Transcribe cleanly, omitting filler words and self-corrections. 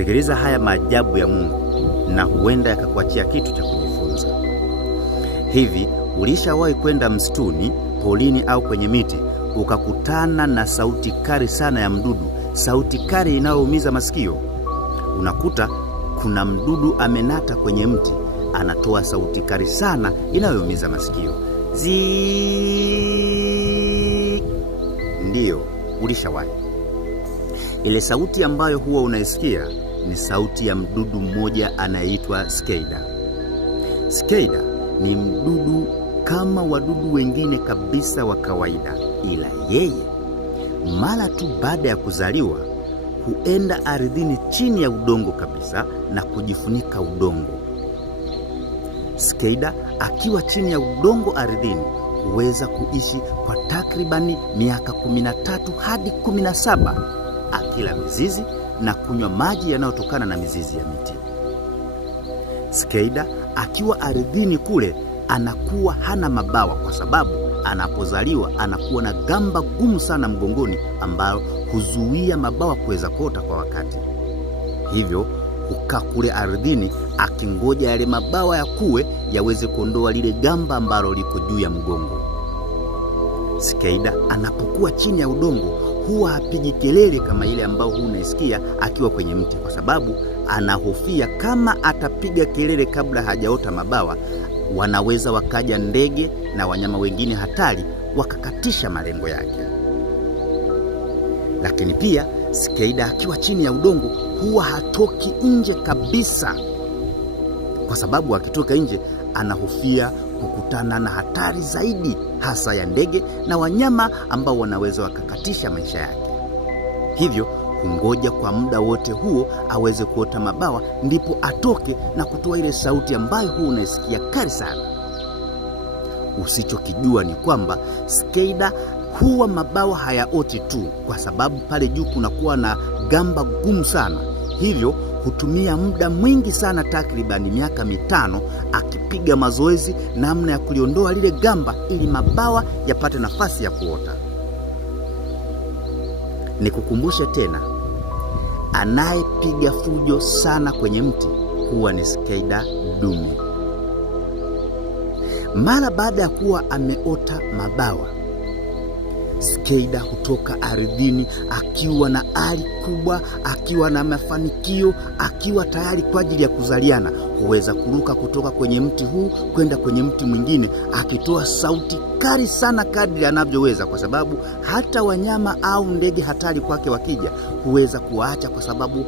Sikiliza haya maajabu ya Mungu na huenda yakakuachia kitu cha kujifunza. Hivi ulishawahi kwenda msituni, polini au kwenye miti ukakutana na sauti kali sana ya mdudu, sauti kali inayoumiza masikio? Unakuta kuna mdudu amenata kwenye mti, anatoa sauti kali sana inayoumiza masikio. Zii. Ndiyo, ulishawahi. Ile sauti ambayo huwa unaisikia ni sauti ya mdudu mmoja anayeitwa Cicada. Cicada ni mdudu kama wadudu wengine kabisa wa kawaida, ila yeye mara tu baada ya kuzaliwa huenda ardhini chini ya udongo kabisa na kujifunika udongo. Cicada akiwa chini ya udongo ardhini huweza kuishi kwa takribani miaka 13 hadi 17 akila mizizi na kunywa maji yanayotokana na mizizi ya miti. Cicada akiwa ardhini kule anakuwa hana mabawa kwa sababu anapozaliwa anakuwa na gamba gumu sana mgongoni ambayo huzuia mabawa kuweza kuota kwa wakati. Hivyo hukaa kule ardhini akingoja yale mabawa yakue yaweze kuondoa lile gamba ambalo liko juu ya mgongo. Cicada anapokuwa chini ya udongo huwa hapigi kelele kama ile ambayo unaisikia akiwa kwenye mti, kwa sababu anahofia kama atapiga kelele kabla hajaota mabawa, wanaweza wakaja ndege na wanyama wengine hatari wakakatisha malengo yake. Lakini pia Cicada akiwa chini ya udongo huwa hatoki nje kabisa, kwa sababu akitoka nje anahofia kukutana na hatari zaidi, hasa ya ndege na wanyama ambao wanaweza wakakatisha maisha yake. Hivyo hungoja kwa muda wote huo aweze kuota mabawa, ndipo atoke na kutoa ile sauti ambayo huwa unaisikia kali sana. Usichokijua ni kwamba Cicada huwa mabawa hayaoti tu kwa sababu pale juu kunakuwa na gamba gumu sana. Hivyo hutumia muda mwingi sana, takribani miaka 5, akipiga mazoezi namna ya kuliondoa lile gamba ili mabawa yapate nafasi ya kuota. Nikukumbushe tena, anayepiga fujo sana kwenye mti huwa ni Cicada dume. Mara baada ya kuwa ameota mabawa, Cicada hutoka ardhini akiwa na ari kubwa, akiwa na mafanikio, akiwa tayari kwa ajili ya kuzaliana. Huweza kuruka kutoka kwenye mti huu kwenda kwenye mti mwingine akitoa sauti kali sana kadri anavyoweza, kwa sababu hata wanyama au ndege hatari kwake wakija huweza kuwaacha, kwa sababu